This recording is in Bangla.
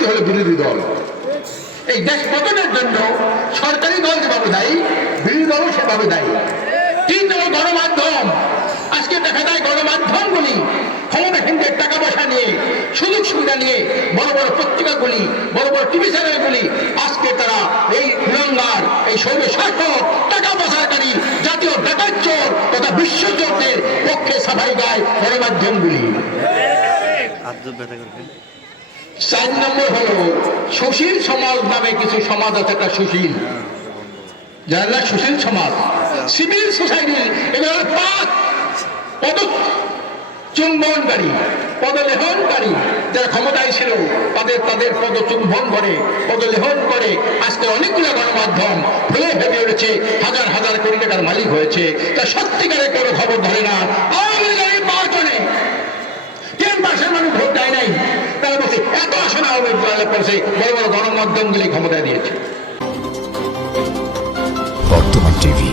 শক্তি হলো বিরোধী দল। এই দেশ পতনের জন্য সরকারি দল যেভাবে দায়ী, বিরোধী দলও সেভাবে দায়ী। তিন নম্বর গণমাধ্যম, আজকে দেখা যায় গণমাধ্যমগুলি ক্ষমতাহীনদের টাকা পয়সা নিয়ে, সুযোগ সুবিধা নিয়ে বড় বড় পত্রিকাগুলি, বড় বড় টিভি চ্যানেলগুলি আজকে তারা এই নিরঙ্গার এই সৌর শাসক টাকা পাচারকারী জাতীয় ডাকাত চোর তথা বিশ্ব চোরদের পক্ষে সাফাই গায় গণমাধ্যমগুলি। আজব ব্যথা করবে চার নম্বর হলো, সুশীল সমাজ নামে কিছু সমাজ আছে, একটা সুশীল। যারা না সুশীল সমাজ। সিভিল সোসাইটি এগুলো পাঁচ পদ চুম্বনকারী, পদলেহনকারী। যারা ক্ষমতায় ছিল, তাদের তাদের পদ চুম্বন করে, পদলেহন করে আজকে অনেকগুলো গণমাধ্যম ভুলে ভেবে উঠেছে, হাজার হাজার কোটি টাকার মালিক হয়েছে। তা সত্যিকারের কোনো খবর ধরে না আওয়ামী জয়লাভ করেছে বড় বড় গণমাধ্যমগুলি ক্ষমতায় দিয়েছে। বর্তমান টিভি।